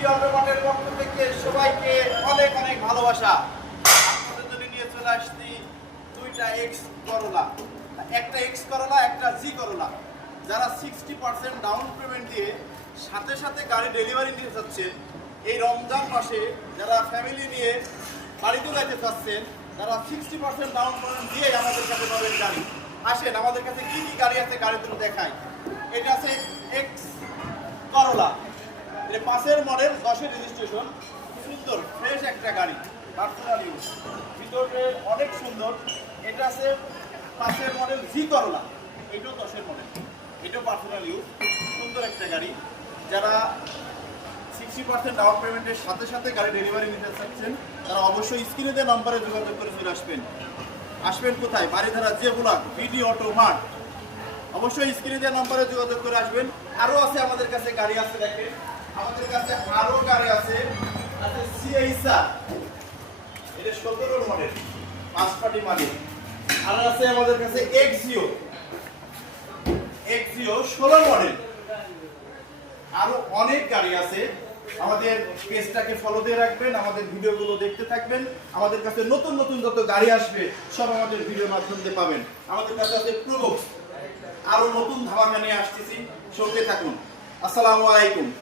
BD অটোমার্টের পক্ষ থেকে সবাইকে অনেক অনেক ভালোবাসা। আপনাদের জন্য নিয়ে চলে আসছি দুইটা এক্স করোলা, একটা এক্স করোলা, একটা জি করোলা। যারা 60% ডাউন পেমেন্ট দিয়ে সাথে সাথে গাড়ি ডেলিভারি নিতে চাচ্ছেন, এই রমজান মাসে যারা ফ্যামিলি নিয়ে বাড়িতে যাইতে চাচ্ছেন, তারা 60% ডাউন পেমেন্ট দিয়ে আমাদের কাছে পাবেন গাড়ি। আসেন, আমাদের কাছে কি কি গাড়ি আছে গাড়িগুলো দেখাই। এটা আছে এক্স করোলা, এটা 5-এর মডেল, 10-এর রেজিস্ট্রেশন, সুন্দর ফ্রেশ একটা গাড়ি, পার্সোনাল ইউজ, ভিতরে অনেক সুন্দর। এটা আছে 5-এর মডেল জি করোলা, এটাও 10-এর মডেল, এটাও পার্সোনাল ইউজ, সুন্দর একটা গাড়ি। যারা 60% ডাউন পেমেন্টের সাথে সাথে গাড়ি ডেলিভারি নিতে চাচ্ছেন, তারা অবশ্যই স্ক্রিনে দেওয়া নম্বরে যোগাযোগ করে চলে আসবেন। আসবেন কোথায়? বাড়িধারা যে ব্লক, বিডি অটো মার্ট। অবশ্যই স্ক্রিনে দেওয়া নম্বরে যোগাযোগ করে আসবেন। আরও আছে আমাদের কাছে গাড়ি আছে, দেখেন আমাদের কাছে আরও গাড়ি আছে। আছে সিএইচআর, এটা 17-এর মডেল, 5 পার্টি মালিক। আর আছে আমাদের কাছে এক্সিও, 16 মডেল। আরো অনেক গাড়ি আছে। আমাদের পেজটাকে ফলো দিয়ে রাখবেন, আমাদের ভিডিওগুলো দেখতে থাকবেন। আমাদের কাছে নতুন নতুন যত গাড়ি আসবে সব আমাদের ভিডিওর মাধ্যমে পাবেন। আমাদের কাছে আছে প্রোবক্স, আরো নতুন ধামাকা নিয়ে আসতেছি, সঙ্গে থাকুন। আসসালামু আলাইকুম।